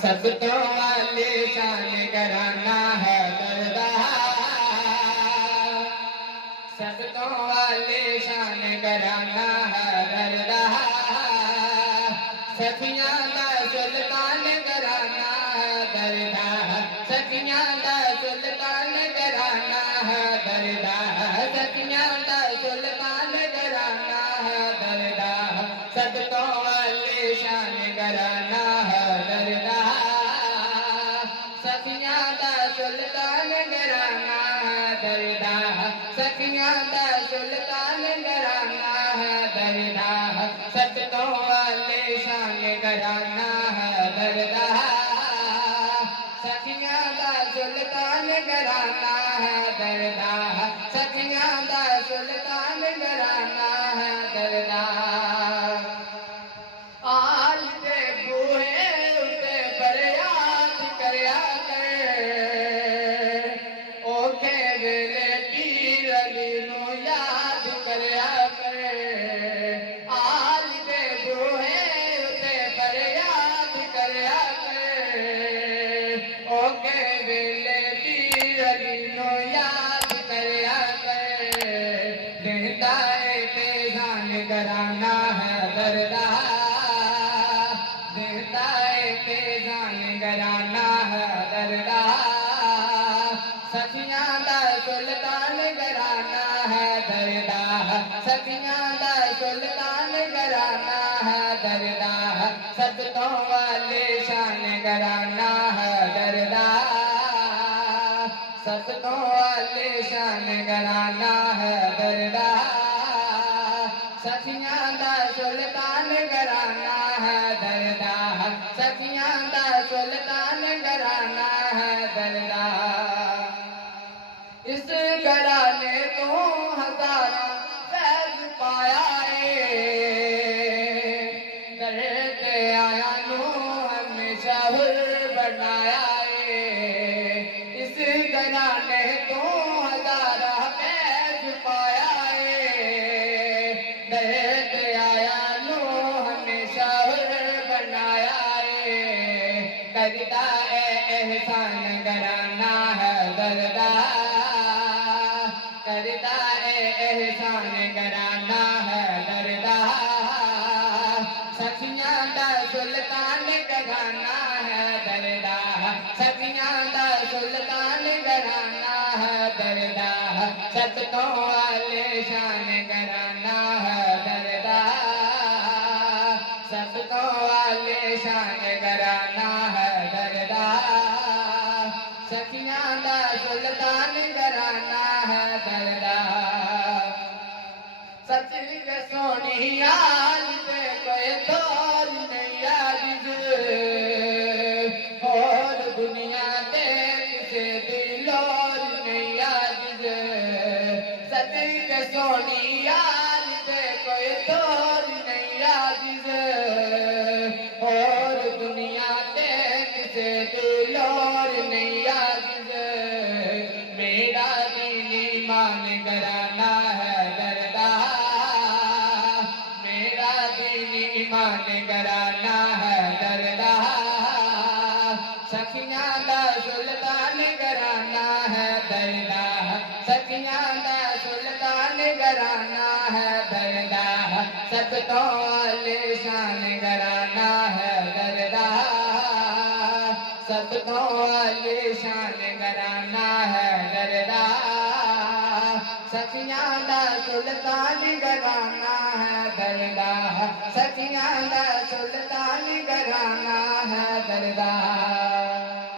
सबको वाले शान कराना है दरदा, सबको वाले शान कराना है दरदा, सखियां दा सुल्तान कराना है दरदा, सखियां दा सुल्तान कराना है दरदा, सखियां दा सुल्तान कराना है दरदा, सबको वाले शान कराना है दरदा, सखियां दा सुल्तान कराना है दरदा, सखियां दा सुल्तान कराना है दरदा, सबको वाले शान कराना है दरदा, सखियां दा सुल्तान कराना है दरदा, सखियां दा सुल्तान कराना है दरदा। आल दे बूहे उते फरियाद करया कर, ओखे वेले पीर अली नू याद करया कर, आल दे बूहे उते फरियाद करया कर, ओखे वेले पीर अली नू याद करया कर, दिंदा ए फैज़ान कराना है दरदा, कराना है दरदा, सखियां दा सुल्तान कराना है दरदा, सखियां दा सुल्तान कराना है दरदा, सबको वाले शान कराना है दरदा, सबको वाले शान कराना है दरदा, सखियां दा सुल्तान कराना है दरदा, सखियां दा सुल्तान कराना है दरदा। इस घराने तो हजारा फैज पाया करते आया नू हमेशा हुर बनाया इस घराने तो हजारा फैज पाया करते आया नू हमेशा हुर बनाया करदा एहसान कराना है दरदा, करदा एहसान कराना है दरदा, सखियां दा सुल्तान कराना है दरदा, सखियां दा सुल्तान कराना है दरदा, सबको वाले शान कराना है दरदा, सबको वाले शान कराना है दरदा, सखियां दा सुल्तान कराना है दरदा। सच्ची सोनी याद पे कोई तोल नहीं याद, और दुनिया दे किसे दा सुल्तान घराना है दरगाह, सखियां दा सुल्तान घराना है दरगाह, सब तो आलीशान घराना है दरगाह, सब तो आलीशान घराना है दरगाह, सखियां दा सुल्तान घराना है दरगाह, सखियां दा सुल्तान घराना है दरगाह।